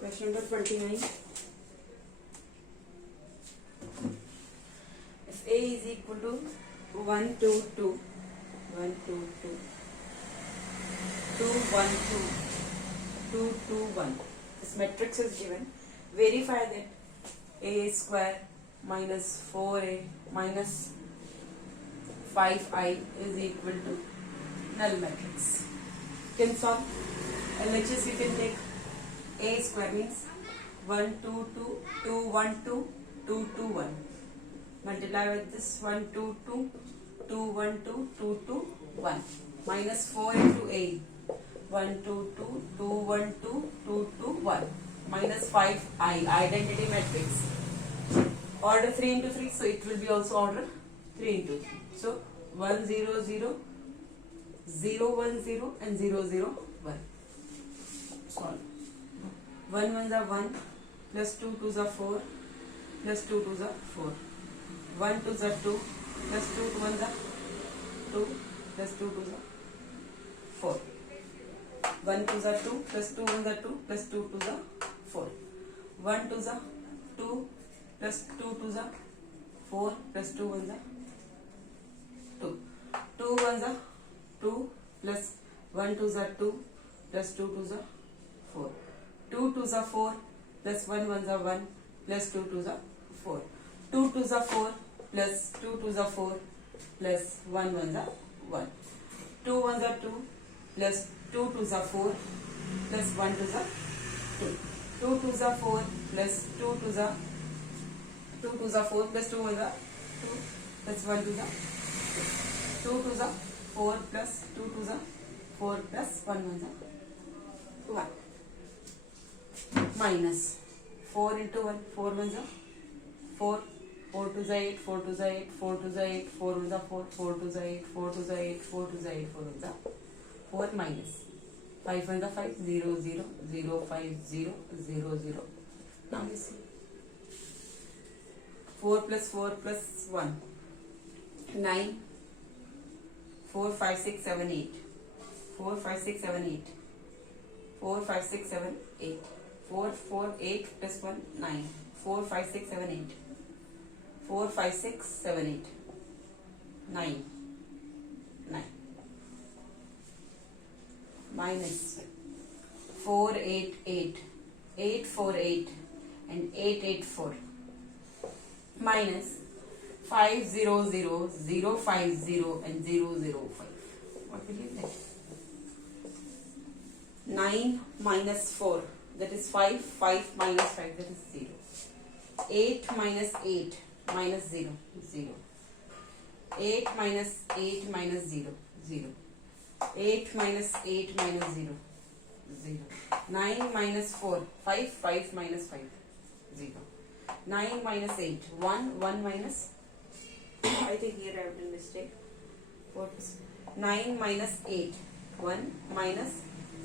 Question number 29. If A is equal to 1, 2, 2, 1, 2, 2, 2, 1, 2, 2, 2, 1. This matrix is given. Verify that A square minus 4A minus 5I is equal to null matrix. You can solve. LHS you can take. A square means 1, 2, 2, 2, 1, 2, 2, 2, 1. Multiply with this 1, 2, 2, 2, 1, 2, 2, 2, 1. Minus 4 into A. 1, 2, 2, 2, 1, 2, 2, 2, 1. Minus 5I. Identity matrix. Order 3 into 3. So it will be also order 3 into 3. So 1, 0, 0, 0, 1, 0 and 0, 0, 1. Solve. 1 1s are 1, plus 2 2s are 4, plus 2 2s are 4. 1 2s are 2, plus 2 1s are 2, plus 2 2s are 4. 1 2s are 2, plus 2 1s are 2, plus 2 2s are 4. 1 2s are 2, plus 2 2s are 4, plus 2 1s are 2. 2 1s are 2, plus 1 2s are 2, plus 2 2s are 4. 2 2s are 4, plus 1 1s are 1, plus 2 2s are 4. 2 2s are 4, plus 2 2s are 4, plus 1 1s are 1. 2 1s are 2, plus 2 2s are 4, plus 1 2s are 2. 2 2s are 4, plus 2 2s are 4, plus 2 1s are 2, plus 1 2s are 2. 2 2s are 4, plus 2 2s are 4, plus 1 1s are 1. Minus 4 into 1, 4 1s are 4, 4 2s are 8, 4 2s are 8, 4 2s are 8, 4 1s are 4, 4 2s are 8, 4 2s are 8, 4 2s are 8, 4 1s are 4 minus 5 1s are 5, 0 0, 0 5 0, 0 0. Now you see 4 plus 1, 9, 4 5 6 7 8, 4 5 6 7 8, 4 5 6 7 8. 4 4 8 plus 1 9, 4 5 6 7 8, 4 5 6 7 8, 9, 9. Minus 4 8 8, 8 4 8 and 8 8 4. Minus 5 0 0, 0 5 0 and 0 0 5. What will you get? 9 minus 4, that is 5, 5 minus 5, that is 0. 8 minus 8 minus 0, 0. 8 minus 8 minus 0, 0. 8 minus 8 minus 0, 0. 9 minus 4, 5, 5 minus 5, 0. 9 minus 8, 1, 1 minus, I think here I have done mistake. 9 minus 8, 1 minus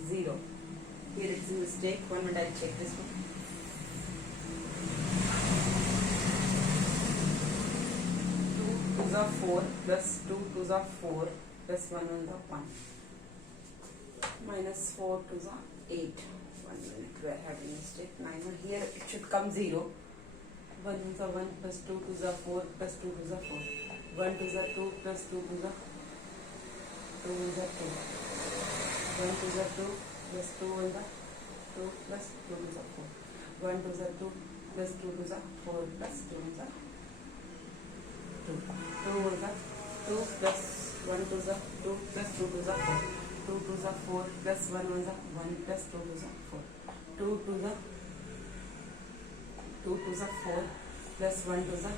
0. Here it's a mistake. 1 minute, I'll check this one. 2 2s are 4, plus 2 2s are 4, plus 1 1s are 1. Minus 4 2s are 8. 1 minute, we are having a mistake. 9, here it should come 0. 1 1s are 1, plus 2 2s are 4, plus 2 2s are 4. 1 2s are 2, plus 2 2s are 2 1s are 2. 1 2s are 2, plus 2 1s are 2, plus 2 2s are 4. 1 2s are 2, plus 2 2s are 4, plus 2 1s are 2. 2 1s are 2, plus 1 2s are 2, plus 2 2s are 4. 2 2s are 4, plus 1 1s are 1, plus 2 2s are 4. 2 2s are 4, plus 1 2s are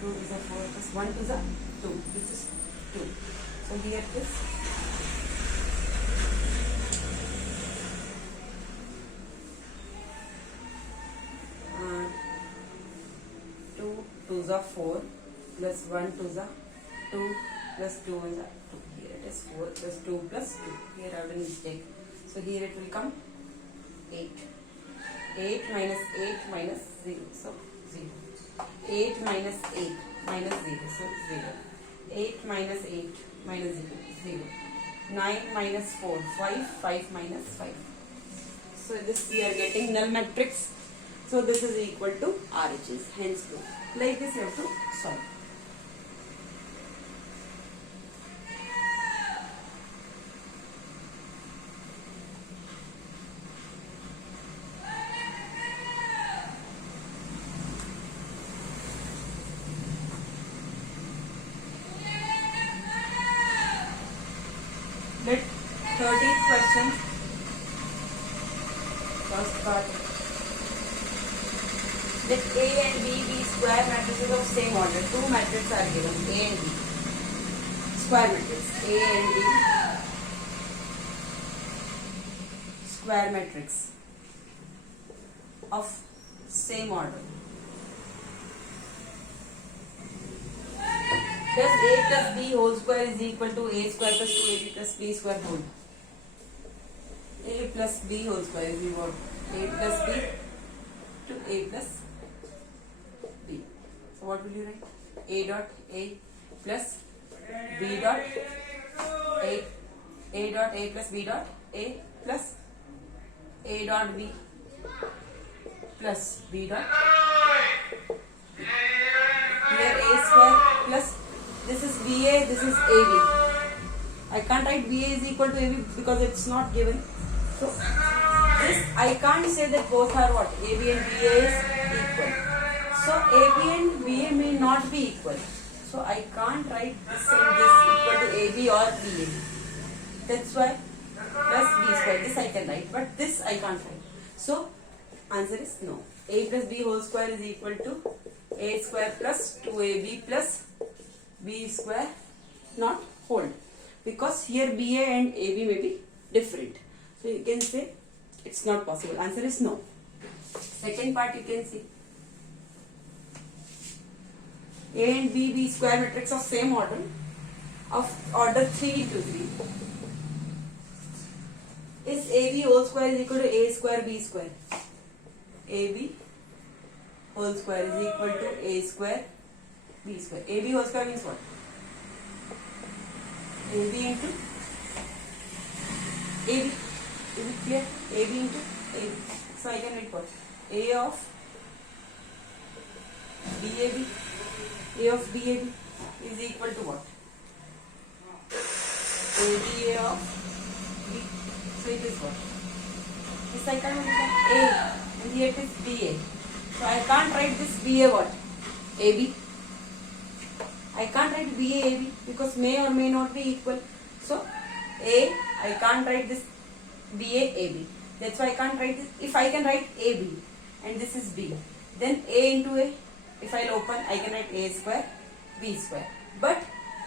2 2s are 4, plus 1 2s are 2. This is 2. So here it is 2 2s are 4, plus 1 2s are 2, plus 2 1s are 2. Here it is 4 plus 2 plus 2. Here I have a mistake. So here it will come 8. 8 minus 8 minus 0. So 0. 8 minus 8 minus 0. So 0. 8 minus 8 minus 0. 0. 9 minus 4. 5. 5 minus 5. So this we are getting null matrix. So this is equal to RHS. Hence proof. Like this you have to solve. Let 13th question. First part. Let A and B be square matrices of same order. Two matrices are given, A and B. Square matrix, A and B. Square matrix of same order. Does A plus B whole square is equal to A square plus 2AB plus B square whole? A plus B whole square is equal to A plus B to A plus B. So what will you write? A dot A plus B dot A dot A plus B dot A plus A dot B plus B dot here A square plus this is BA, this is AB. I can't write BA is equal to AB because it's not given. So this I can't say that both are what? AB and BA is equal. So AB and BA may not be equal. So I can't write this and this equal to AB or BA. That's why plus B square. This I can write, but this I can't write. So answer is no. A plus B whole square is equal to A square plus 2AB plus B square not hold, because here BA and AB may be different. So you can say it's not possible. Answer is no. Second part you can see. A and B be square matrix of same order of order 3 into 3. Is AB whole square is equal to A square B square? AB whole square is equal to A square B square. AB whole square means what? AB into AB. Is it clear? AB into AB. So I can write what? A of BAB. A of BAB is equal to what? ABA of B. So it is what? This I can't write A and here it is BA. So I can't write this BA what? AB. I can't write BA AB because may or may not be equal. So A, I can't write this BA AB. That's why I can't write this. If I can write AB and this is B, then A into A, if I'll open, I can write A square B square. But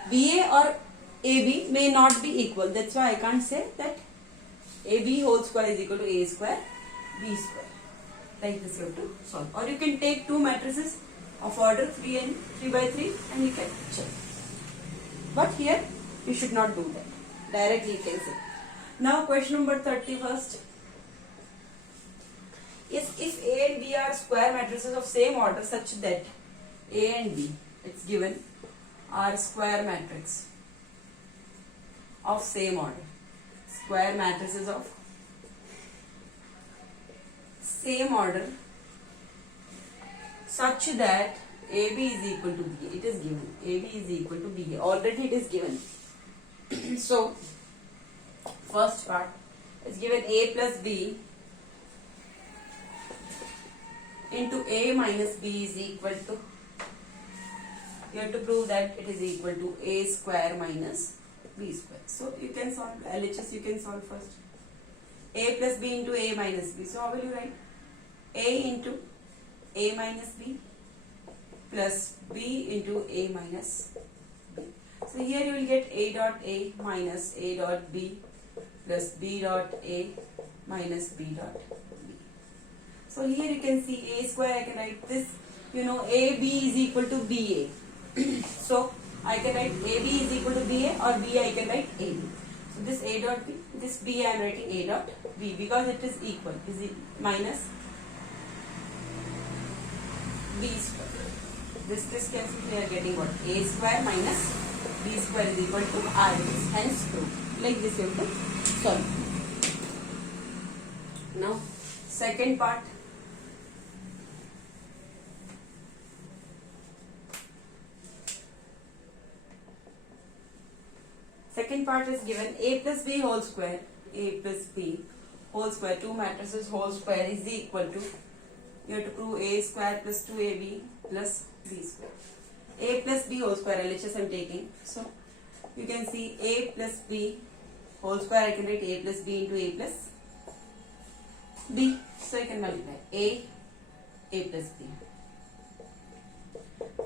BA or AB may not be equal. That's why I can't say that AB whole square is equal to A square B square. Like this you have to solve. Or you can take two matrices of order 3 and 3 by 3 and you can check. But here you should not do that. Directly you can say. Now question number 31st. Is if A and B are square matrices of same order such that A and B, it's given, are square matrices of same order. Square matrices of same order such that AB is equal to BA. It is given. AB is equal to BA. Already it is given. So, first part is given A plus B into A minus B is equal to, you have to prove that it is equal to A square minus B square. So, you can solve LHS, you can solve first. A plus B into A minus B. So, how will you write? A into A minus B plus B into A minus B. So here you will get A dot A minus A dot B plus B dot A minus B dot B. So here you can see A square, I can write this, you know, AB is equal to BA. So I can write AB is equal to BA or BA I can write AB. So this A dot B, this B I am writing A dot B because it is equal, is minus B square. This cancel, we are getting what? A square minus B square is equal to R. Hence proof. Like this you have to solve. Now second part. Second part is given a plus b whole square, a plus b whole square, two matrices whole square is equal to, you have to prove a square plus 2ab plus b square. A plus b whole square, LHS I am taking. So you can see a plus b whole square, I can write a plus b into a plus b. So I can multiply a plus b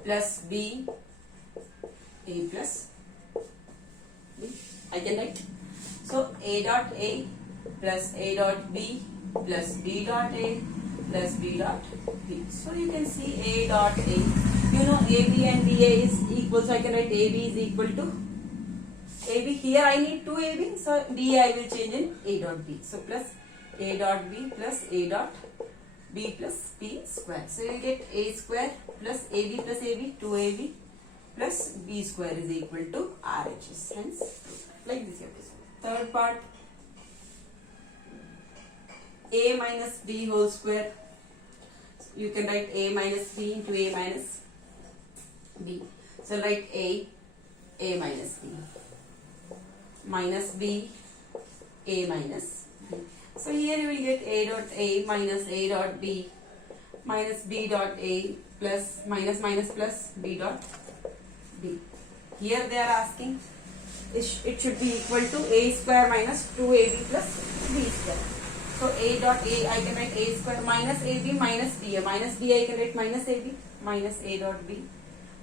plus b, a plus b. I can write. So a dot a plus a dot b plus b dot a plus b dot b. So you can see a dot a. You know AB and BA is equal, so I can write AB is equal to AB. Here I need 2AB, so BA I will change in A dot B. So plus A dot B plus A dot B plus B square. So you get A square plus AB plus AB, 2AB plus B square is equal to RHS. Hence, like this you have to solve. Third part, A minus B whole square. You can write A minus B into A minus B. So write A minus B, minus B, A minus B. So here you will get A dot A minus A dot B minus B dot A plus minus minus plus B dot B. Here they are asking it should be equal to A square minus 2AB plus B square. So A dot A I can write A square minus AB minus B. Minus B I can write minus AB minus A dot B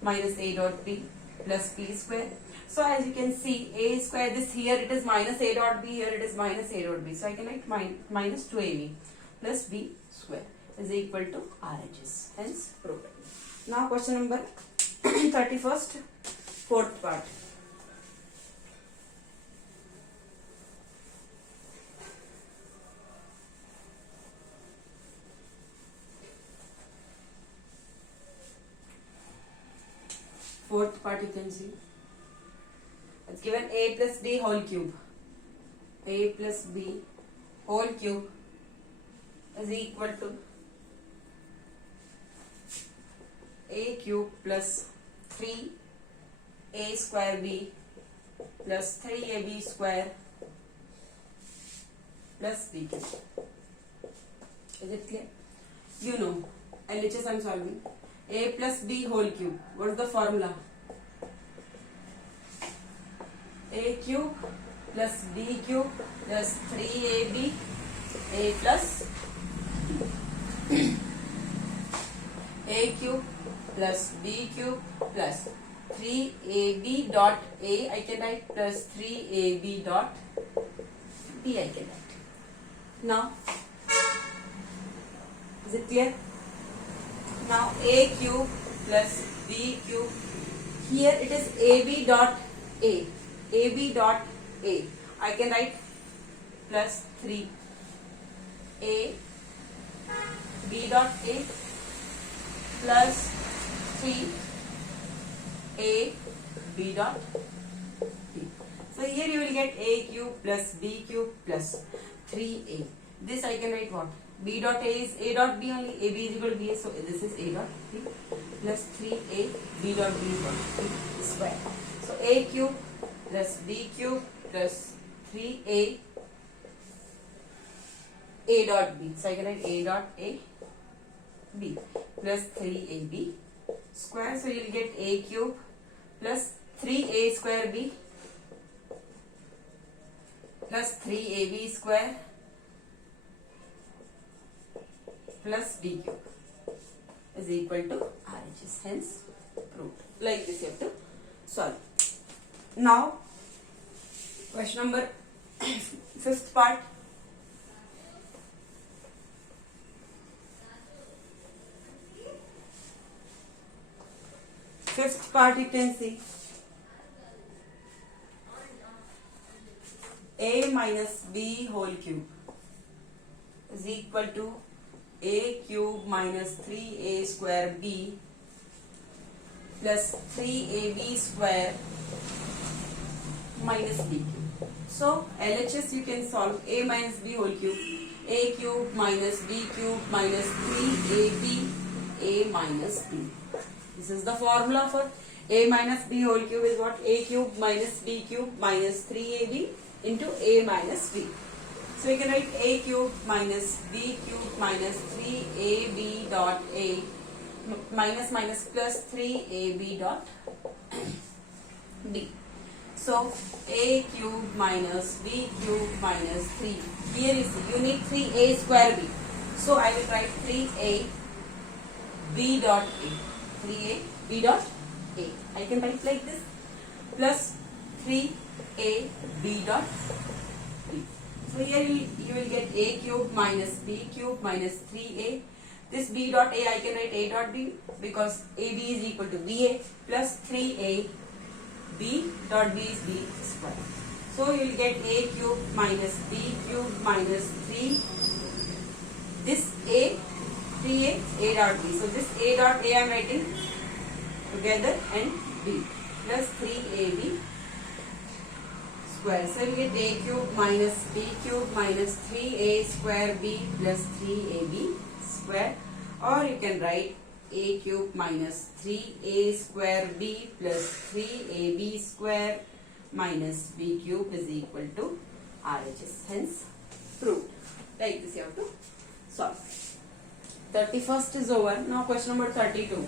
minus A dot B plus B square. So as you can see, A square, this here it is minus A dot B, here it is minus A dot B. So I can write minus 2AB plus B square is equal to RHS. Hence proved. Now question number 31st, fourth part. Fourth part you can see. It's given A plus B whole cube. A plus B whole cube is equal to A cube plus 3A square B plus 3AB square plus B cube. Is it clear? You know, LHS I am solving. A plus B whole cube. What is the formula? A cube plus B cube plus 3AB A plus A cube plus B cube plus 3AB dot A I can write plus 3AB dot B I can write. Now, is it clear? Now A cube plus B cube, here it is AB dot A. AB dot A. I can write plus 3 A B dot A plus 3 A B dot B. So here you will get A cube plus B cube plus 3A. This I can write what? B dot A is A dot B only. AB is equal to B. So this is A dot B plus 3A B dot B is what? B square. So A cube plus B cube plus 3A A dot B. So I can write A dot A B plus 3AB square. So you will get A cube plus 3A square B plus 3AB square plus B cube is equal to RHS. Hence proved. Like this you have to solve. Now question number 5th part. Fifth part you can see A minus B whole cube is equal to A cube minus 3A square B plus 3AB square minus B cube. So LHS you can solve A minus B whole cube. a cube minus b cube minus 3ab a minus b. This is the formula for a minus b whole cube is what? A cube minus b cube minus 3ab into a minus b. So we can write a cube minus b cube minus 3ab dot a minus minus plus 3ab dot b. So a cube minus b cube minus 3. Here is you need 3a square b. So I will write 3a b dot a. 3a b dot a. I can write like this plus 3a b dot b. So here you will get a cube minus b cube minus 3a. This b dot a I can write a dot b because ab is equal to ba plus 3a b dot b is b square. So you will get a cube minus b cube minus 3. This a 3a a dot b. So this a dot a I am writing together and b plus 3ab square. So you get a cube minus b cube minus 3a square b plus 3ab square, or you can write a cube minus 3a square b plus 3ab square minus b cube is equal to RHS. Hence proved. Like this you have to solve. 31st is over. Now question number 32.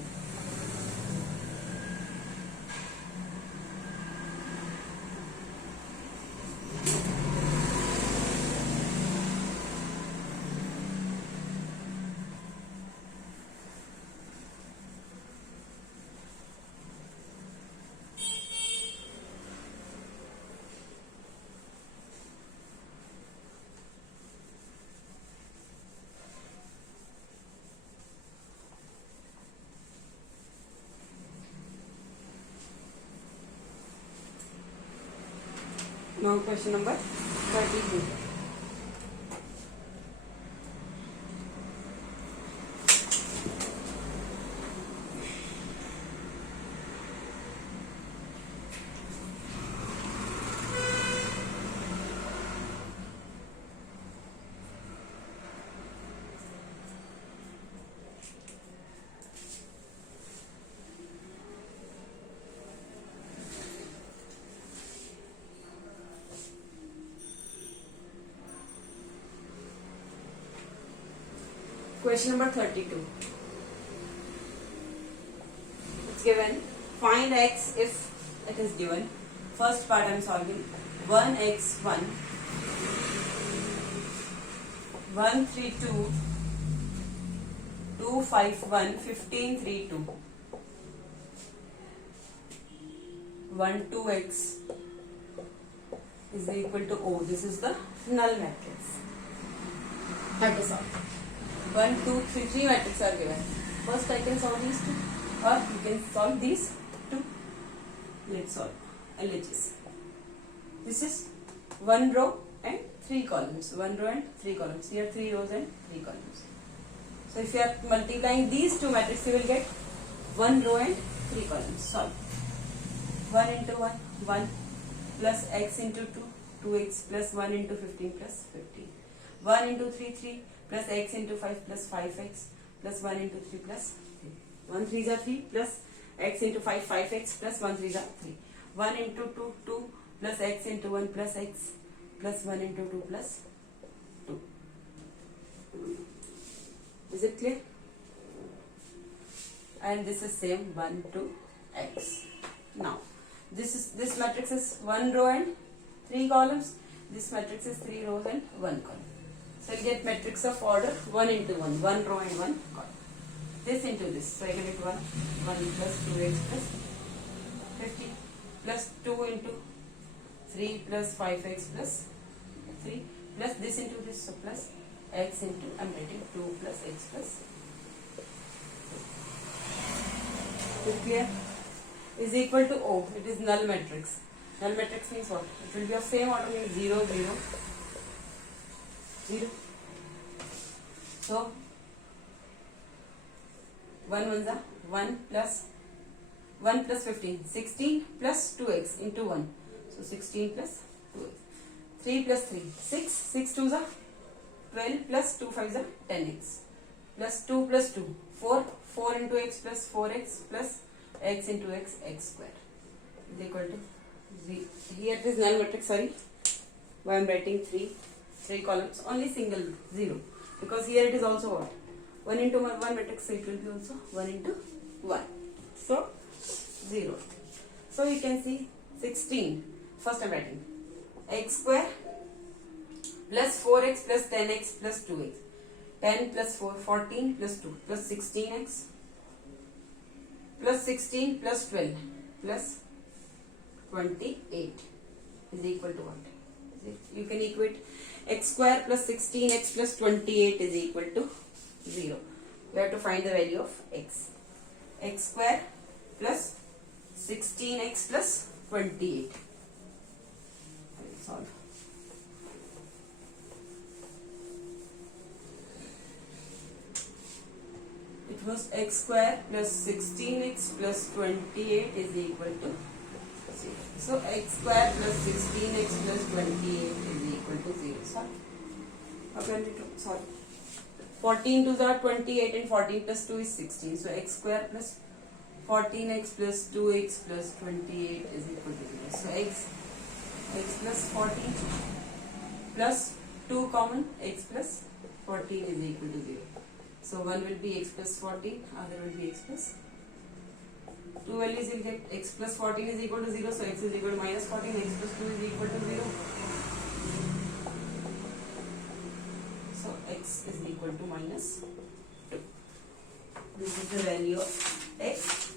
Now question number 32. Question number 32. It's given. Find x if it is given. First part I am solving. 1x1 132 251 1532 12x is equal to O. This is the null matrix. Have to solve. 1, 2, 3, 3 matrices are given. First I can solve these two, or you can solve these two. Let's solve LHS. This is 1 row and 3 columns. 1 row and 3 columns. Here 3 rows and 3 columns. So if you are multiplying these two matrices, you will get 1 row and 3 columns. Solve. 1 into 1, 1 plus x into 2, 2x plus 1 into 15 plus 15. 1 into 3, 3 plus x into 5 plus 5x plus 1 into 3 plus 3. 1 3s are 3 plus x into 5, 5x plus 1 3s are 3. 1 into 2, 2 plus x into 1 plus x plus 1 into 2 plus 2. Is it clear? And this is same 1 to x. Now this matrix is 1 row and 3 columns. This matrix is 3 rows and 1 column. So you get matrix of order 1 into 1, 1 row and 1 column. This into this. So I get 1 plus 2x plus 50 plus 2 into 3 plus 5x plus 3 plus this into this. So plus x into, I am writing 2 plus x plus 2. Clear? Is equal to O. It is null matrix. Null matrix means what? It will be of same order, means 0, 0, 0. So 1 ones are 1 plus 15. 16 plus 2x into 1. So 16 plus 2x. 3 plus 3. 6. 6 twos are 12 plus 2 5s are 10x plus 2 plus 2 4 4 into x plus 4x plus x into x x square is equal to 0. Here it is null matrix, sorry, why I am writing three columns, only single 0, because here it is also what, 1 into 1 matrix, so it will be also 1 into 1, so 0. So you can see 16, first I am writing x square plus 4x plus 10x plus 2x, 10 plus 4 14 plus 2 plus 16x plus 16 plus 12 plus 28 is equal to what? You can equate x square plus 16x plus 28 is equal to 0. We have to find the value of x. X square plus 16x plus 28. I will solve. It was x square plus 16x plus 28 is equal to 0. So x square plus 16x plus 28 is equal to 0. Sorry. Sorry. 14 to the 28 and 14 plus 2 is 16. So x square plus 14x plus 2x plus 28 is equal to 0. So x plus 14 plus 2 common, x plus 14 is equal to 0. So one will be x plus 14, other will be x plus. Two values will get x plus 14 is equal to 0, so x is equal to minus 14, x plus 2 is equal to 0. So x is equal to minus 2. This is the value of x.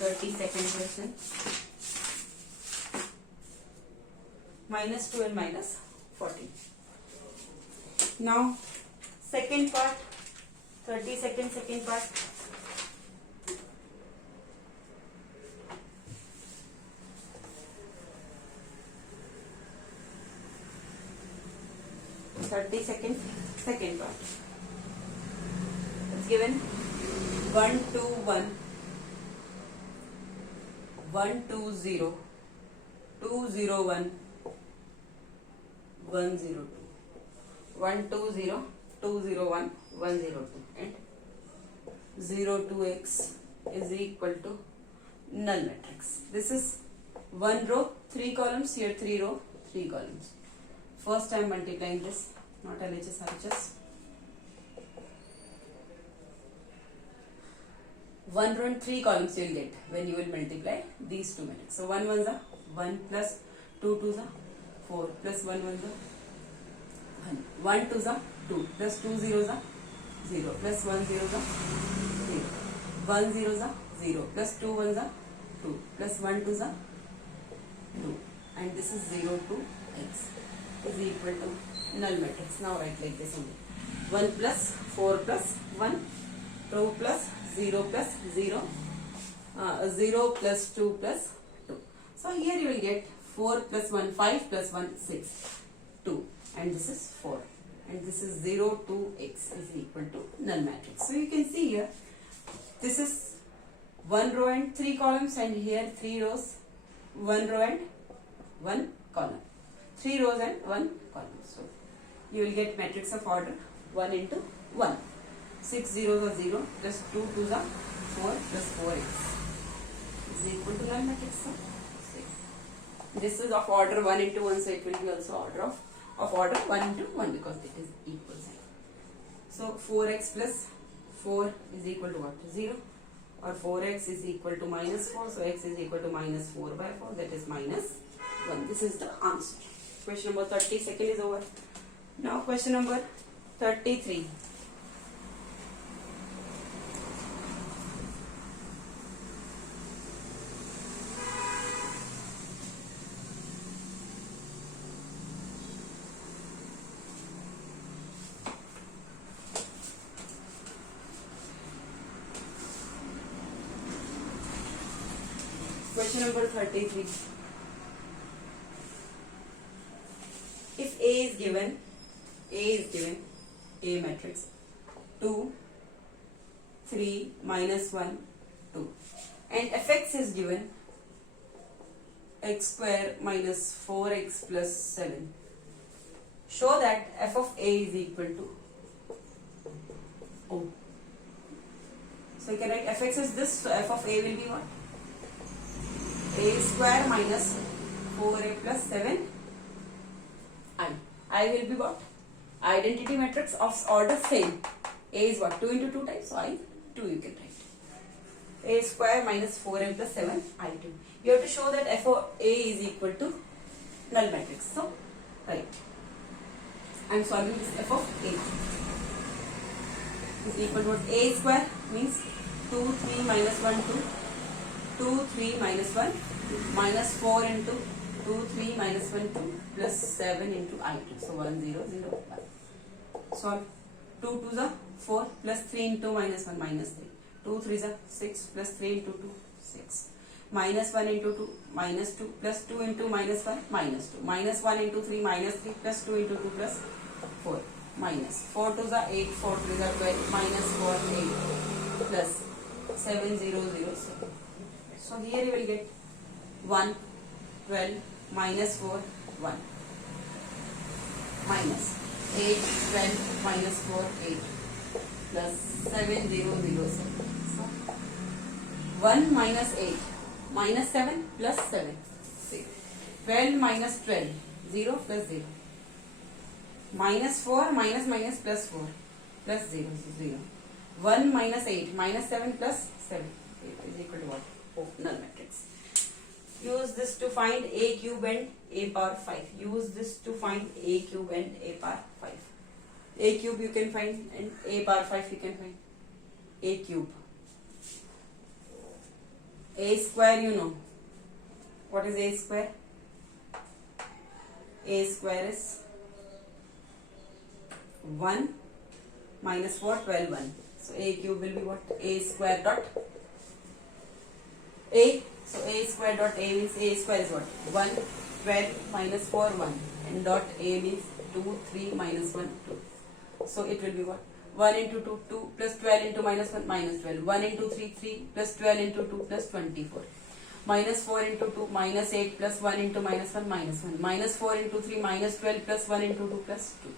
32nd question. Minus 2 and minus 14. Now, second part, 32nd second part. Second part. It's given 1 2 1 1 2 0 2 0 1 1 0 2 1 2 0 2 0 1 1 0 2 and 0 2 x is equal to null matrix. This is one row, 3 columns, here 3 row, 3 columns. First I am multiplying this, not LHS, RHS. 1 row and 3 columns you will get when you will multiply these two matrices. So 1 1s are 1 plus 2 2s are 4 plus 1 1s are 1. 1 2s are 2 plus 2 zeros are 0 plus 1 zeros are 0. 1 zeros are 0 plus 2 1s are 2 plus 1 2s are 2. And this is 0 to x is equal to null matrix. Now write like this only. 1 plus 4 plus 1, 2 plus 0 plus 0, 0 plus 2 plus 2. So here you will get 4 plus 1, 5 plus 1, 6, 2. And this is 4. And this is 0 to x is equal to null matrix. So you can see here, this is 1 row and 3 columns, and here 3 rows, 1 row and 1 column. 3 rows and 1 column. So you will get matrix of order 1 into 1. 6 zeros are 0 plus 2 2s are 4 plus 4x is equal to null matrix. So this is of order 1 into 1, so it will be also order of order 1 into 1 because it is equal sign. So 4x plus 4 is equal to what? 0, or 4x is equal to minus 4, so x is equal to minus 4 by 4, that is minus 1. This is the answer. Question number 32nd is over. Now question number 33. Question number 33. If A is given, A matrix 2, 3, minus 1, 2, and Fx is given x square minus 4x plus 7, show that f of a is equal to O. So you can write fx is this, so f of a will be what? A square minus 4a plus 7 I. I will be what? Identity matrix of order same. A is what? 2 into 2 times, so I 2 you can write. A square minus 4a plus 7 I2. You have to show that f of a is equal to null matrix. So, right. I am solving this f of a. Is equal to what? A square means 2, 3 minus 1, 2. 2, 3 minus 1 minus 4 into 2, 3 minus 1, 2 plus 7 into I2. So 1, 0, 0, 1. Solve. 2 2 is 4 plus 3 into minus 1 minus 3. 2 3 is 6 plus 3 into 2 6. Minus 1 into 2 minus 2 plus 2 into minus 1 minus 2. Minus 1 into 3 minus 3 plus 2 into 2 plus 4 minus 4 2 is 8, 4 3 is 12 minus 4 8 plus 7 0 0 7. So here you will get 1 12 minus 4 1 minus 8 12 minus 4 8 plus 7 0 0 7. So 1 minus 8 minus 7 plus 7 6. 12 minus 12 0 plus 0 minus 4 minus minus plus 4 plus 0 0. 1 minus 8 minus 7 plus 7 is equal to what? Oh, null matrix. Use this to find a cube and a power 5. Use this to find a cube and a power 5. A cube you can find and a power 5 you can find. A cube. A square you know. What is a square? A square is 1 minus 4 12 1. So a cube will be what? A square dot a. So a square dot a means a square is what? 1 12 minus 4 1 and dot a means 2 3 minus 1 2. So it will be what? 1 into 2 2 plus 12 into minus 1 minus 12. 1 into 3 3 plus 12 into 2 plus 24. Minus 4 into 2 minus 8 plus 1 into minus 1 minus 1. Minus 4 into 3 minus 12 plus 1 into 2 plus 2.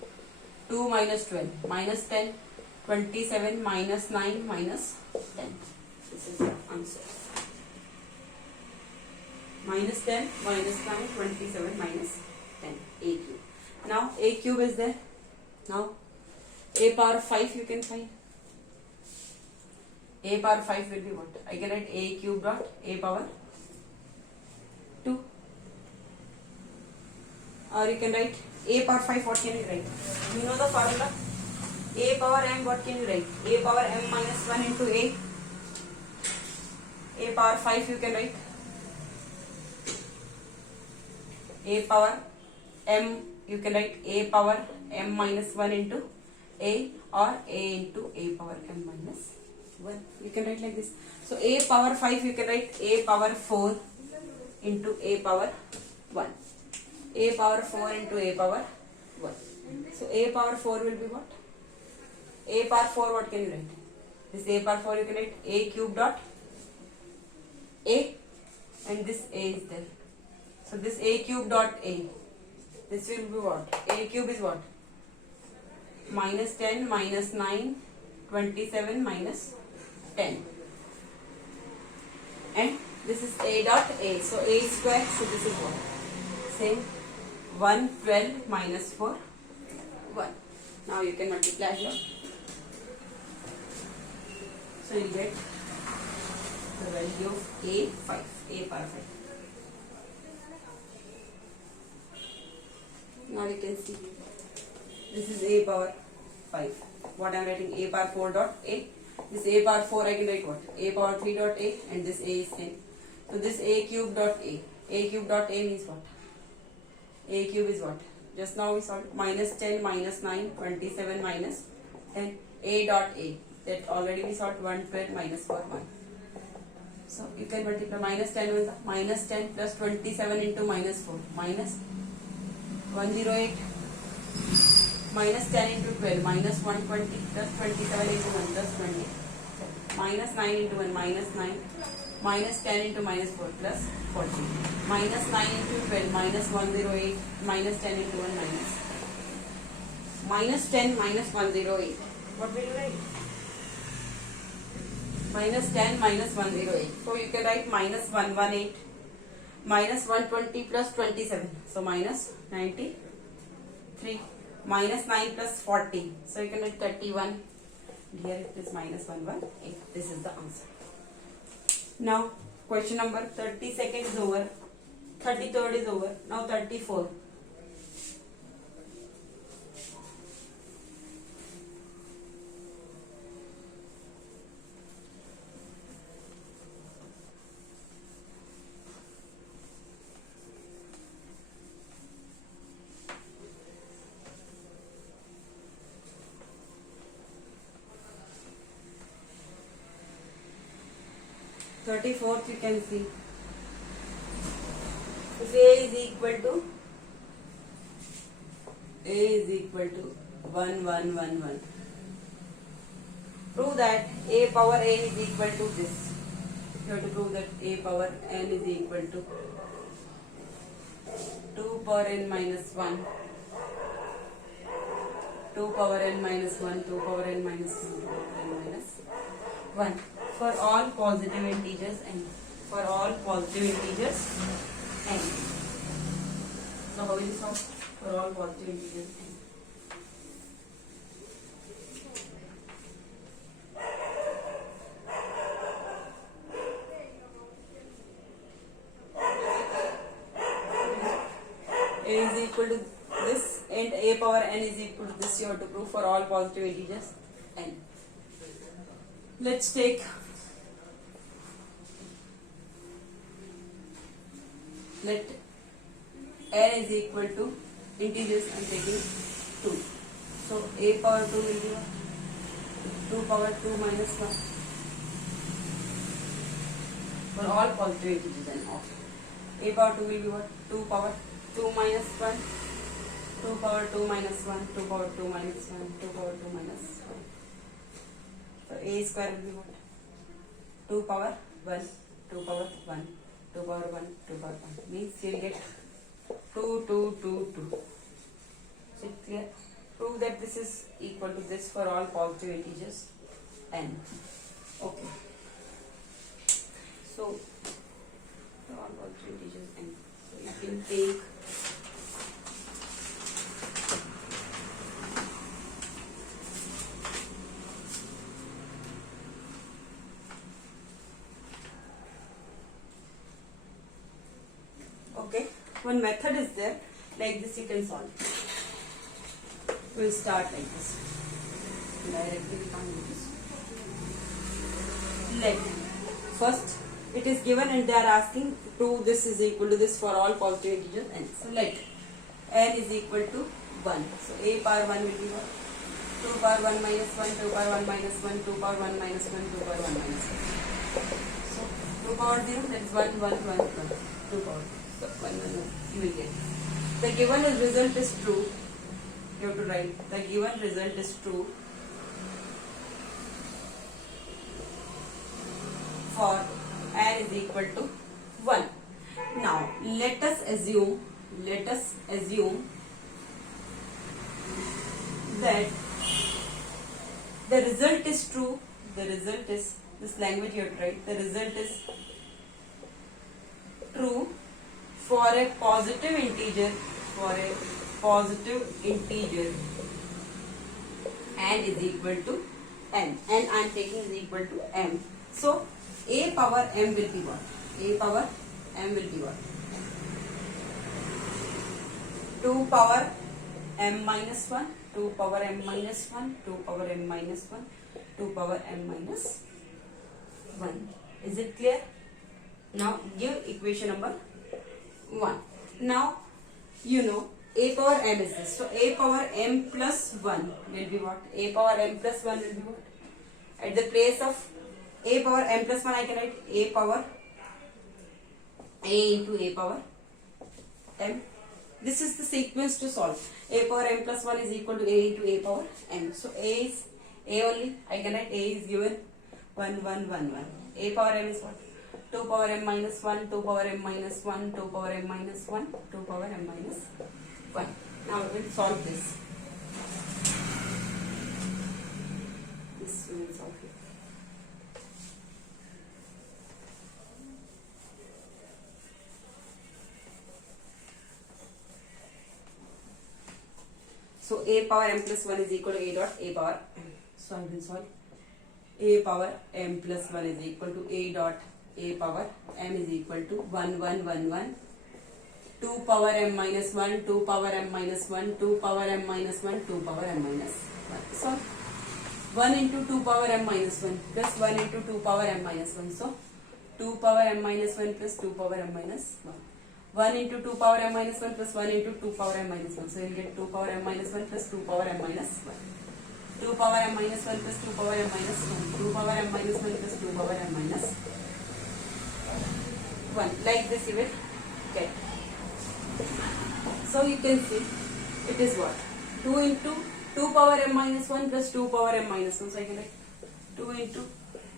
2 minus 12 minus 10 27 minus 9 minus 10. This is the answer. Minus 10 minus 9 27 minus 10. A cube. Now a cube is there. Now a power 5 you can find. A power 5 will be what? I can write a cube dot a power 2. Or you can write a power 5. What can you write? You know the formula. A power m, what can you write? A power m minus 1 into a. A power 5 you can write. A power m, you can write a power m minus 1 into a or a into a power m minus 1. You can write like this. So a power 5 you can write a power 4 into a power 1. A power 4 into a power 1. So a power 4 will be what? A power 4 what can you write? This a power 4 you can write a cube dot a and this a is there. So this a cube dot a. This will be what? A cube is what? Minus 10 minus 9 27 minus 10. And this is a dot a. So a square. So this is what? Same. 1 12 minus 4 1. Now you can multiply here. So you get the value of a 5. A power 5. Now you can see this is a power 5. What I am writing? A power 4 dot a. This a power 4 I can write what? A power 3 dot a and this a is same. So this a cube dot a. A cube dot a means what? A cube is what? Just now we solved minus 10 minus 9 27 minus 10. A dot a. That already we solved 112 minus 4 1. So you can multiply minus 10 with minus 10 plus 27 into minus 4 minus 108 minus 10 into 12 minus 120 plus 27 into 1 plus 20 minus 9 into 1 minus 9 minus 10 into minus 4 plus 40 minus 9 into 12 minus 108 minus 10 into 1 minus minus 10 minus 108. What will you write? Minus 10 minus 108. So you can write minus 118 minus 120 plus 27. So minus 93 minus 9 plus 40. So you can write 31. Here it is minus 118. This is the answer. Now question number 32nd is over. 33rd is over. Now 34. You can see if a is equal to 1 1 1 1. Prove that a power n is equal to this. You have to prove that a power n is equal to 2 power n minus 1, 2 power n minus 1, 2 power n minus 1, 2 power n minus 1 for all positive integers n. For all positive integers n. So how will you solve for all positive integers n? A is equal to this and a power n is equal to this. You have to prove for all positive integers n. Let's take let n is equal to integers. I'm taking 2. So a power 2 will be 2 power 2 minus 1 for all positive integers n of a power 2 will be what? 2 power 2 minus 1, 2 power 2 minus 1, 2 power 2 minus 1, 2 power 2 minus 1. So a square will be what? 2 power 1, 2 power 1, 2 power 1, 2 power 1. Means you will get 2, 2, 2, 2. So clear? Prove that this is equal to this for all positive integers n. Okay. So for all positive integers n. So you can take one method is there, like this you can solve. We'll start like this. Directly we can't do this. Let first it is given and they are asking prove this is equal to this for all positive integers n. So let n is equal to 1. So a power 1 will be what? 2 power 1 minus 1, 2 power 1 minus 1, 2 power 1 minus 1, 2 power 1 minus 1. So 2 power 0, that is 1, 1, 1, 1. 2 power 2. So 1, 1, 1, you will get. The given result is true. You have to write the given result is true for n is equal to 1. Now let us assume that the result is true. The result is this language you have to write. The result is true for a positive integer. N is equal to n. N I am taking is equal to m. So a power m will be what? A power m will be what? 2 power m minus 1, 2 power m minus 1, 2 power m minus 1, 2 power m minus 1. Is it clear? Now give equation number 1. Now you know a power m is this. So a power m plus 1 will be what? A power m plus 1 will be what? At the place of a power m plus 1 I can write a power a into a power m. This is the sequence to solve. A power m plus 1 is equal to a into a power m. So a is a only. I can write a is given 1 1 1 1. A power m is what? 2 power m minus 1, 2 power m minus 1, 2 power m minus 1, 2 power m minus 1. Now we will solve this. will solve here. So a power m plus 1 is equal to a dot a power m. So I will solve. A power m plus 1 is equal to a dot a power m is equal to 1 1 1 1 2 power m minus 1 2 power m minus 1 2 power m minus 1 2 power m minus 1. So 1 into 2 power m minus 1 plus 1 into 2 power m minus 1. So 2 power m minus 1 plus 2 power m minus 1. 1 into 2 power m minus 1 plus 1 into 2 power m minus 1. So you will get 2 power m minus 1 plus 2 power m minus 1. 2 power m minus 1 plus 2 power m minus 1. 2 power m minus 1 plus 2 power m minus 1. Like this you will get. So you can see it is what? 2 into 2 power m minus 1 plus 2 power m minus 1. So I can write 2 into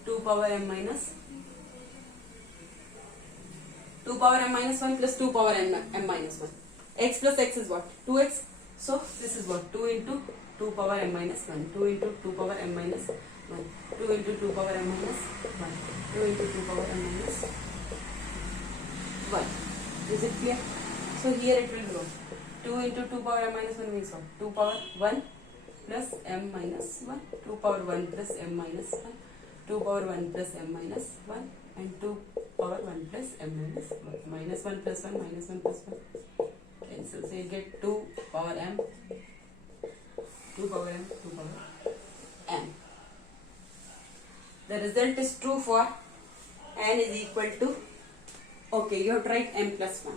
2 power m minus 2 power m minus 1 plus 2 power m minus 1. X plus x is what? 2x. So this is what? 2 into 2 power m minus 1. 2 into 2 power m minus 1. 2 into 2 power m minus 1. 2 into 2 power m minus 1. Is it clear? So here it will go. 2 into 2 power m minus 1 means what? 2 power 1 plus m minus 1. 2 power 1 plus m minus 1. 2 power 1 plus m minus 1. And 2 power 1 plus m minus 1. Minus 1 plus 1 minus 1 plus 1 cancel. So you get 2 power m, 2 power m, 2 power m. The result is true for n is equal to, okay, you have to write m plus 1.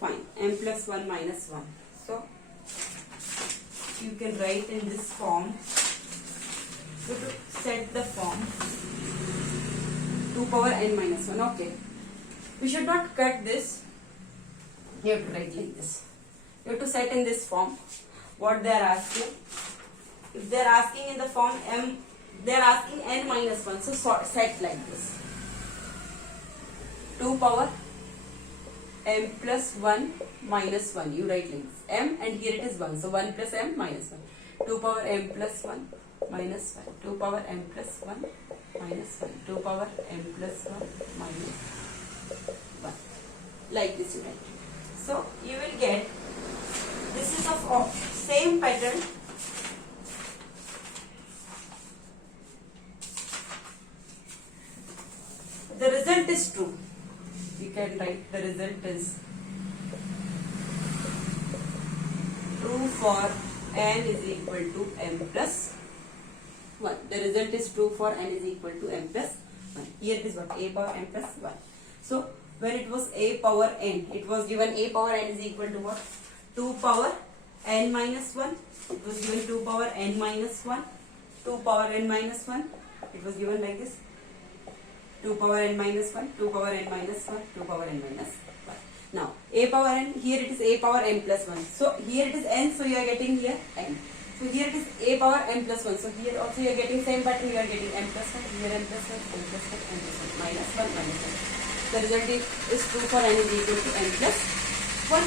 Fine, m plus 1 minus 1. So you can write in this form. So to set the form 2 power n minus 1. Okay. We should not cut this. You have to write like this. You have to set in this form what they are asking. If they are asking in the form m, they are asking n minus 1. So set like this. 2 power m plus 1 minus 1. You write like this. M and here it is 1. So 1 plus m minus 1. 2 power m plus 1 minus 1. 2 power m plus 1 minus 1. 2 power m plus 1 minus 1. Like this you write. So you will get, this is of same pattern. The result is true. You can write the result is true for n is equal to m plus 1. The result is true for n is equal to m plus 1. Here it is what? A power m plus 1. So when it was a power n, it was given a power n is equal to what? 2 power n minus 1. It was given 2 power n minus 1. 2 power n minus 1. It was given like this. 2 power n minus 1. 2 power n minus 1. 2 power n minus 1. Now a power n, here it is a power n plus 1. So here it is n, so you are getting here n. So here it is a power n plus 1. So here also you are getting same pattern, you are getting n plus 1, here n plus 1, n plus 1, n plus 1, minus 1, minus 1. The result is true for n is equal to n plus 1.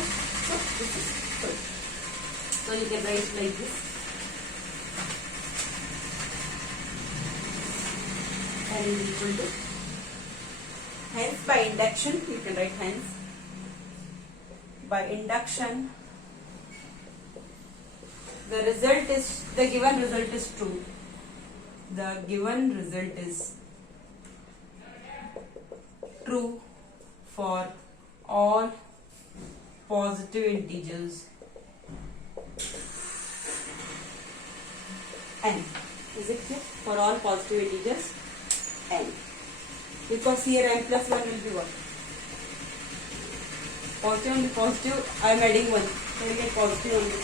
So this is good. So you can write like this. N is equal to, hence by induction, you can write hence. By induction, the result is, the given result is true. The given result is true for all positive integers n. Is it clear? For all positive integers n. Because here n plus 1 will be what? Positive and positive, I am adding 1. So we get positive only.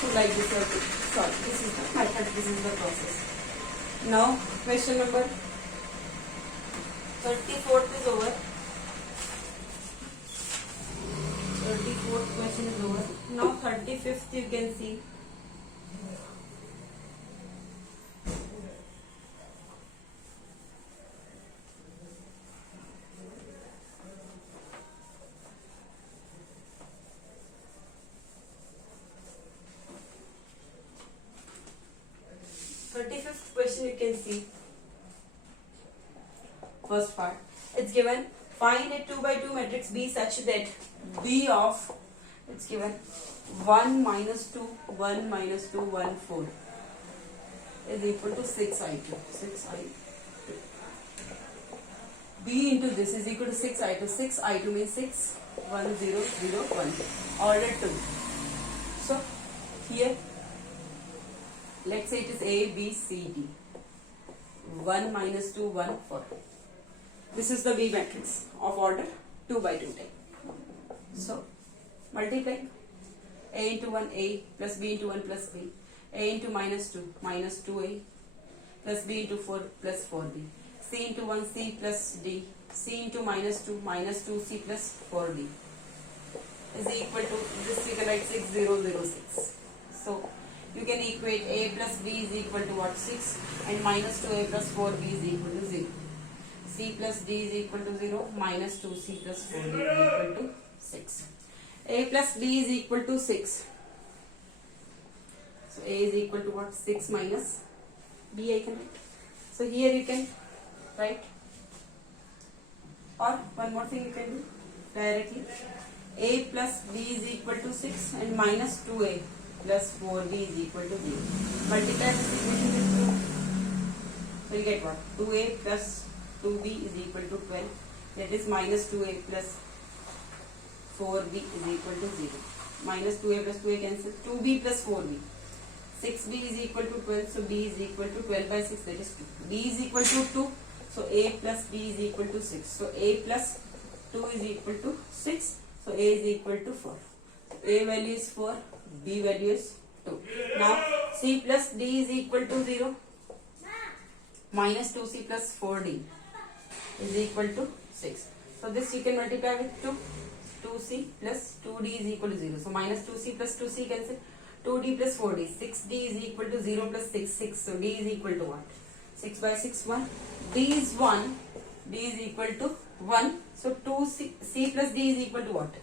So like this, sorry, this is the method, this is the process. Now question number 34th is over. 34th question is over. Now 35th you can see. 35th question you can see. First part. It's given find a 2 by 2 matrix B such that B of, it's given 1 minus 2, 1 minus 2, 1, 4 is equal to 6i2. 6i2. B into this is equal to 6i2. 6i2 means 6, 1, 0, 0, 1. Order 2. So here, let's say it is A, B, C, D. 1 minus 2, 1, 4. This is the B matrix of order 2 by 2 type. So, multiply A into 1, A, plus B into 1, plus B. A into minus 2, minus 2A, plus B into 4, plus 4B. C into 1, C plus D. C into minus 2, minus 2C plus 4D is equal to, this we can write 6006. So, you can equate A plus B is equal to what? 6, and minus 2A plus 4B is equal to 0. C plus D is equal to 0, minus 2C plus 4D is equal to 6. A plus B is equal to 6. So A is equal to what? 6 minus B I can write. So here you can write, or one more thing you can do directly. A plus B is equal to 6 and minus 2A plus 4B is equal to 0. Multiply this equation with 2. So you get what? 2A plus 2B is equal to 12. That is minus 2A plus 4B is equal to 0. Minus 2A plus 2A cancel. 2B plus 4B. 6B is equal to 12. So B is equal to 12 by 6. That is 2. B is equal to 2. So A plus B is equal to 6. So A plus 2 is equal to 6. So A is equal to 4. A value is 4. B value is 2. Now C plus D is equal to 0. Minus 2C plus 4D is equal to 6. So this you can multiply with 2. 2C plus 2D is equal to 0. So minus 2C plus 2C cancel. 2D plus 4D. 6D is equal to 0 plus 6. 6. So D is equal to what? 6 by 6, 1. D is 1. D is equal to 1. So 2C C plus D is equal to what?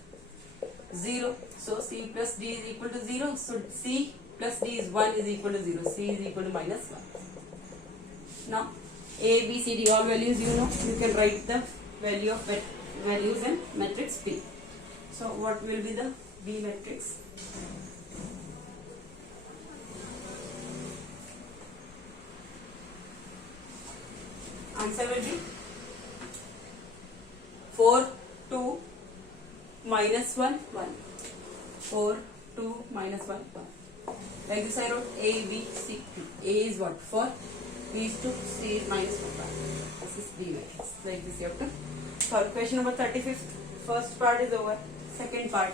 0. So C plus D is equal to 0. So C plus D is 1 is equal to 0. C is equal to minus 1. Now A, B, C, D all values you know. You can write the value of values in matrix B. So what will be the B matrix? Answer will be 4, 2, minus 1, 1. 4, 2, minus 1, 1. Like this I wrote A, B, C, D. A is what? 4. B is 2. C is minus 1. This is B matrix. Like this you have to solve. Question number 35th. First part is over. Second part.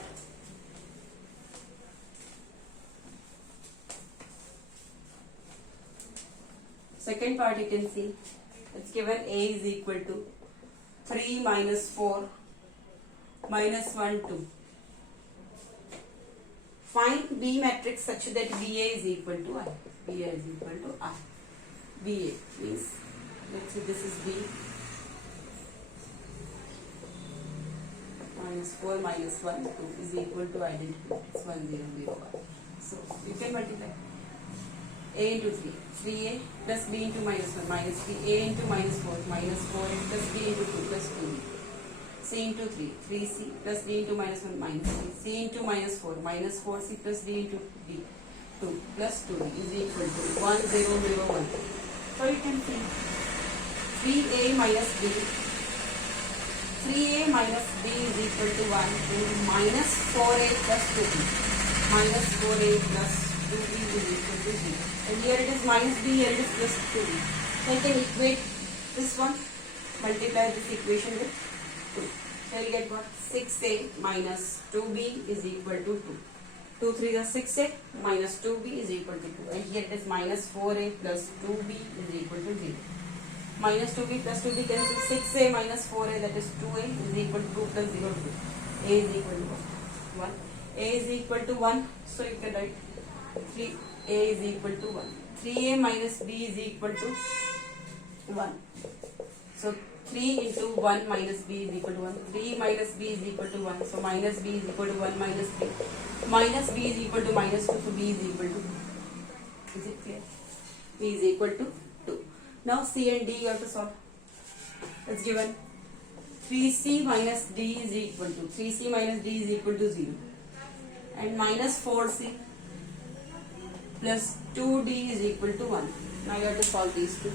Second part you can see. It's given A is equal to 3 minus 4 minus 1, 2. Find B matrix such that BA is equal to I. BA is equal to I. BA means, let's say this is B. Minus 4 minus 1, 2 is equal to identity matrix 1, 0, 0, 1. So you can multiply. A into 3. 3A plus B into minus 1 minus 3. A into minus 4 minus 4A plus B into 2 plus 2B. C into 3. 3C plus D into minus 1 minus 3. C into minus 4 minus 4C plus D into D. 2 plus 2D is equal to 1, 0, 0, 1. So you can see 3A minus B. 3A minus B is equal to 1 into minus 4A plus 2B. Minus 4A plus 2B is equal to 0. And here it is minus B, here it is plus 2B. So I can equate this one, multiply this equation with 2. So you get what? 6A minus 2B is equal to 2. 2, 3 is 6A minus 2B is equal to 2. And here it is minus 4A plus 2B is equal to 0. Minus 2B plus 2B cancel. 6A minus 4A, that is 2A is equal to 2 plus 0, 2. A is equal to 1. A is equal to 1. So you can write 3A is equal to 1. 3A minus B is equal to 1. So 3 into 1 minus B is equal to 1. 3 minus B is equal to 1. So minus B is equal to 1 minus 3. Minus B is equal to minus 2. So B is equal to 2. Is it clear? is equal to 2. Now C and D you have to solve. It's given 3C minus D is equal to 3C minus D is equal to 0, and minus 4C plus 2D is equal to 1. Now you have to solve these two.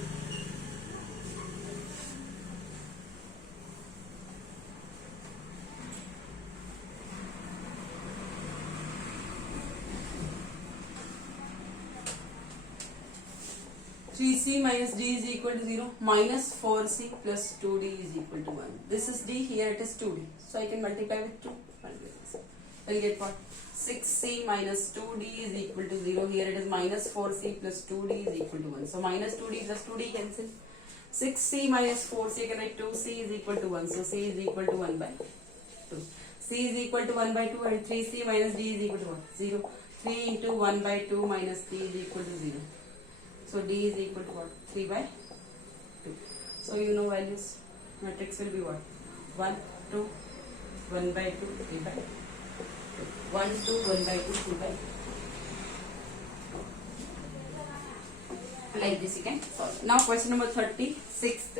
C minus D is equal to 0, minus 4C plus 2D is equal to 1. This is D, here it is 2D. So I can multiply with 2. I'll get what? 6C minus 2D is equal to 0. Here it is minus 4C plus 2D is equal to 1. So minus 2D plus 2D cancel. 6C minus 4C, you can write 2C is equal to 1. So C is equal to 1 by 2. C is equal to 1 by 2, and 3C minus D is equal to what? 0. 3 into 1 by 2 minus D is equal to 0. So D is equal to what? 3 by 2. So you know values. Matrix will be what? 1, 2, 1 by 2, 3 by 2. 1, 2, 1 by 2, 2 by 2. Like this you can solve. Now question number 36.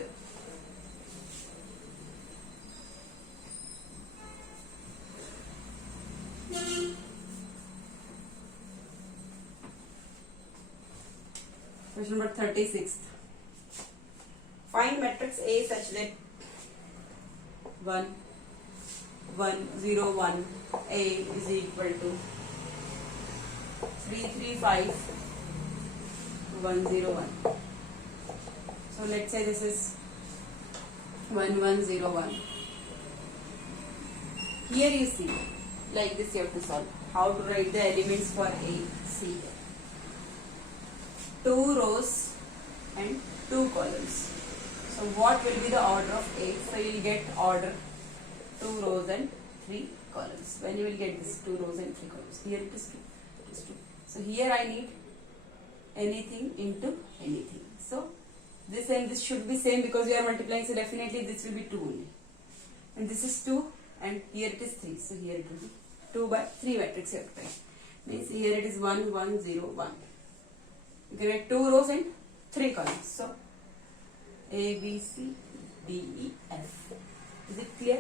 Question number 36. Find matrix A such that 1, 1, 0, 1, A is equal to 3, 3, 5, 1, 0, 1. So let's say this is 1, 1, 0, 1. Here you see, like this you have to solve. How to write the elements for A, C. 2 rows and 2 columns. So what will be the order of A? So you will get order 2 rows and 3 columns. When you will get this 2 rows and 3 columns? Here it is 2. It is 2. So here I need anything into anything. So this and this should be same because we are multiplying. So definitely this will be 2 only. And this is 2 and here it is 3. So here it will be 2 by 3 matrix you have to write. Means here it is 1, 1, 0, 1. You can write 2 rows and 3 columns. So A, B, C, D, E, F. Is it clear?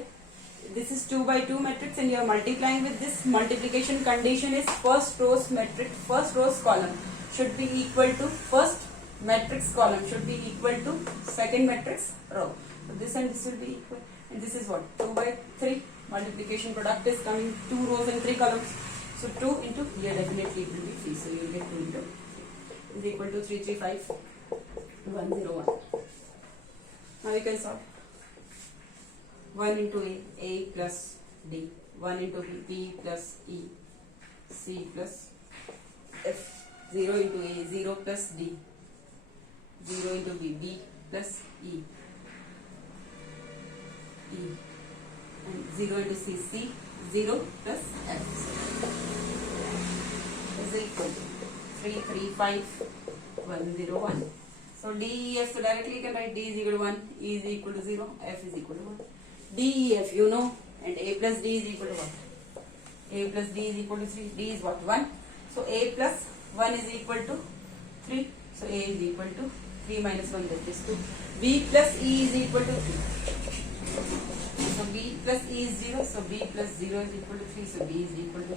This is 2 by 2 matrix and you are multiplying with this. Multiplication condition is first rows matrix, first rows column should be equal to first matrix column should be equal to second matrix row. So this and this will be equal. And this is what? 2 by 3. Multiplication product is coming 2 rows and 3 columns. So 2 into here definitely it will be 3. So you will get 2 into 3 is equal to 3, 3, 5, 1, 0, 1. Now you can solve. 1 into A plus D. 1 into B plus E. C plus F. 0 into A, 0 plus D. 0 into B plus E. And 0 into C, 0 plus F. Is equal to 3, 3, 5, 1, 0, 1. So D, E, F, so directly you can write D is equal to 1, E is equal to 0, F is equal to 1. D, E, F you know, and A plus D is equal to what? A plus D is equal to 3, D is what? 1. So A plus 1 is equal to 3, so A is equal to 3 minus 1, that is 2. B plus E is equal to 3. So B plus E is 0, so B plus 0 is equal to 3, so B is equal to 3.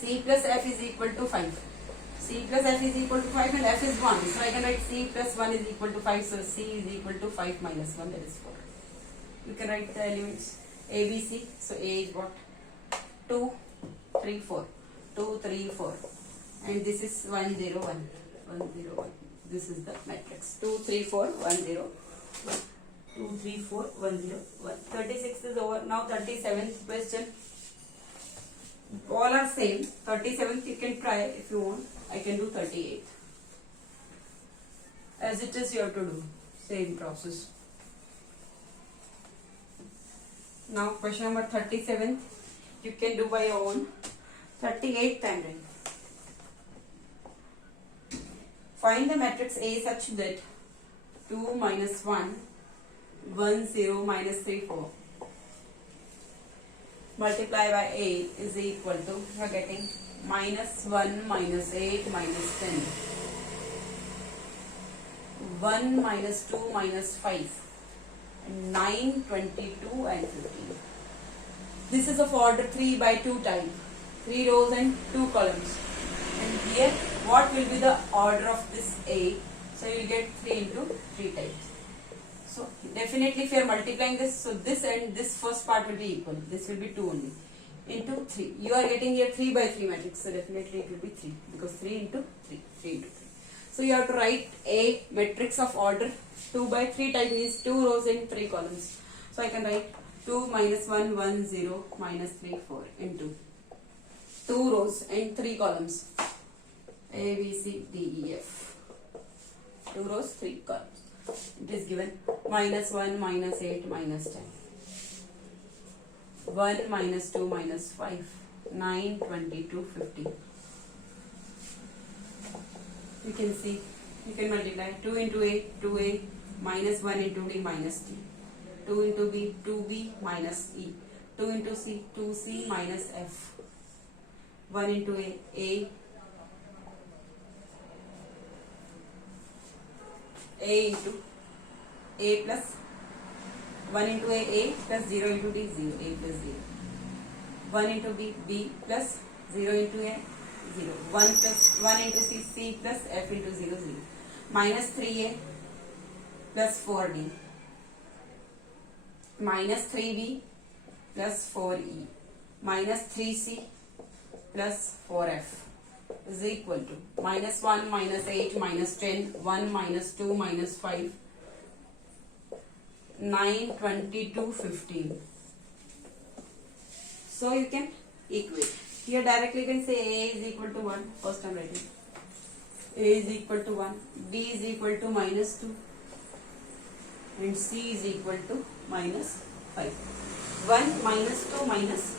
C plus F is equal to 5. C plus F is equal to 5 and F is 1. So I can write C plus 1 is equal to 5, so C is equal to 5 minus 1, that is 4. You can write the elements A, B, C. So A is what? 2, 3, 4. 2, 3, 4. And this is 1, 0, 1. 1, 0, 1. This is the matrix. 2, 3, 4, 1, 0, 1. 2, 3, 4, 1, 0, 1. 36 is over. Now 37th question. All are same. 37th you can try if you want. I can do 38th. As it is you have to do. Same process. Now question number 37th. You can do by your own. 38th I'm doing. Find the matrix A such that 2 minus 1, 1, 0, minus 3, 4. Multiply by 8 is equal to, we are getting minus 1, minus 8, minus 10. 1 minus 2 minus 5 and 9, 22 and 15. This is of order 3 by 2 type, 3 rows and 2 columns. And here what will be the order of this A? So you will get 3 into 3 types. So definitely if you are multiplying this, so this and this first part will be equal. This will be 2 only. Into 3. You are getting here 3 by 3 matrix. So definitely it will be 3 because 3 into 3. 3 into 3. So you have to write a matrix of order 2 by 3 type is 2 rows and 3 columns. So I can write 2 minus 1, 1, 0, minus 3, 4 into 2 rows and 3 columns. A, B, C, D, E, F. 2 rows, 3 columns. It is given minus 1, minus 8, minus 10. 1 minus 2 minus 5, 9, 22, 15. You can see, you can multiply 2 into A, 2A, minus 1 into D, minus D. 2 into B, 2B, minus E. 2 into C, 2C, minus F. 1 into A into A plus 1 into A plus 0 into D, 0, A plus 0. 1 into B plus 0 into A, 0. 1 plus 1 into C plus F into 0, 0. Minus 3A plus 4D. Minus 3B plus 4E. Minus 3C plus 4F is equal to minus 1, minus 8, minus 10, 1, minus 2, minus 5, 9, 22, 15. So you can equate. Here directly you can say A is equal to 1. First I am writing. A is equal to 1. B is equal to minus 2. And C is equal to minus 5. 1 minus 2 minus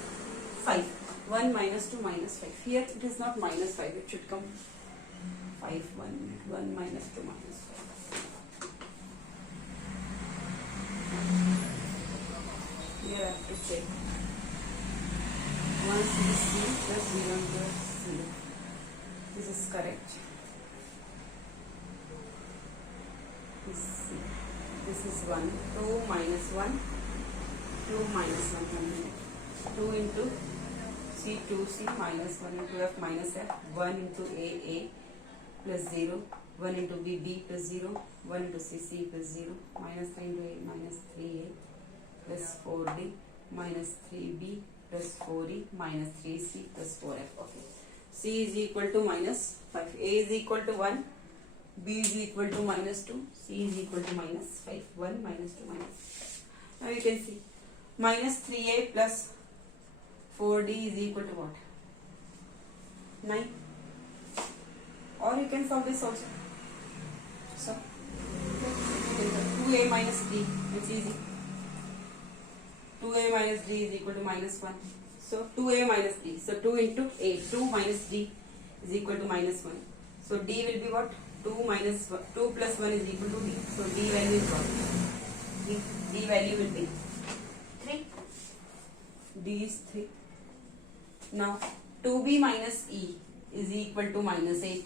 5. 1 minus 2 minus 5. Here it is not minus 5. It should come 5. 1 minus 2 minus 5. Here I have to check. 1 C plus 0 plus 0. This is correct. This is 1. 2 minus 1. 2 minus 1. 2 into C, 2C minus 1 into F minus F. 1 into A plus 0. 1 into B plus 0. 1 into C plus 0. Minus 3 into A minus 3A plus 4D minus 3B plus 4E minus 3C plus 4F. Okay. C is equal to minus 5. A is equal to 1. B is equal to minus 2. C is equal to minus 5. 1 minus 2 minus 5. Now you can see minus 3A plus 4D is equal to what? 9. Or you can solve this also. So 2A minus D. It's easy. 2A minus D is equal to minus 1. So 2A minus D. So 2 into A. 2 minus D is equal to minus 1. So D will be what? 2 minus 1. 2 plus 1 is equal to D. So D value is what? D value will be 3. D is 3. Now 2B minus E is equal to minus 8.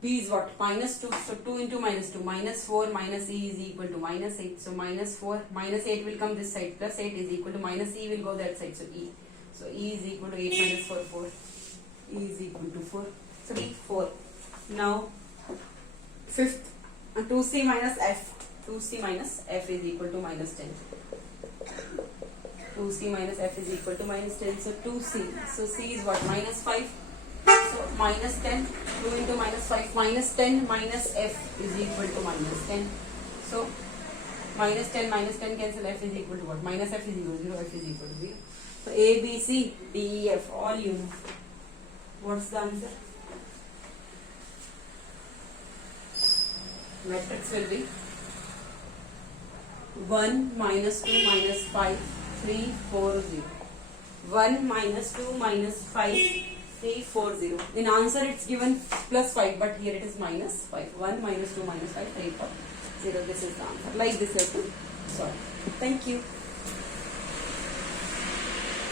B is what? Minus 2. So 2 into minus 2. Minus 4 minus E is equal to minus 8. So minus 4. Minus 8 will come this side. Plus 8 is equal to minus E will go that side. So E. So E is equal to 8 minus 4. 4. E is equal to 4. 3. 4. Now fifth. 2C minus F. 2C minus F is equal to minus 10. 2C minus F is equal to minus 10. So 2C. So C is what? Minus 5. So minus 10. 2 into minus 5. Minus 10 minus F is equal to minus 10. So minus 10 cancel. F is equal to what? Minus F is equal to 0. F is equal to 0. So A, B, C, D, E, F. All you know. What's the answer? Matrix will be 1 minus 2 minus 5 3 4 0. 1 minus 2 minus 5 3 4 0. In answer it's given plus 5, but here it is minus 5. 1 minus 2 minus 5 3 4 0. This is the answer. Like this you have to solve. Thank you.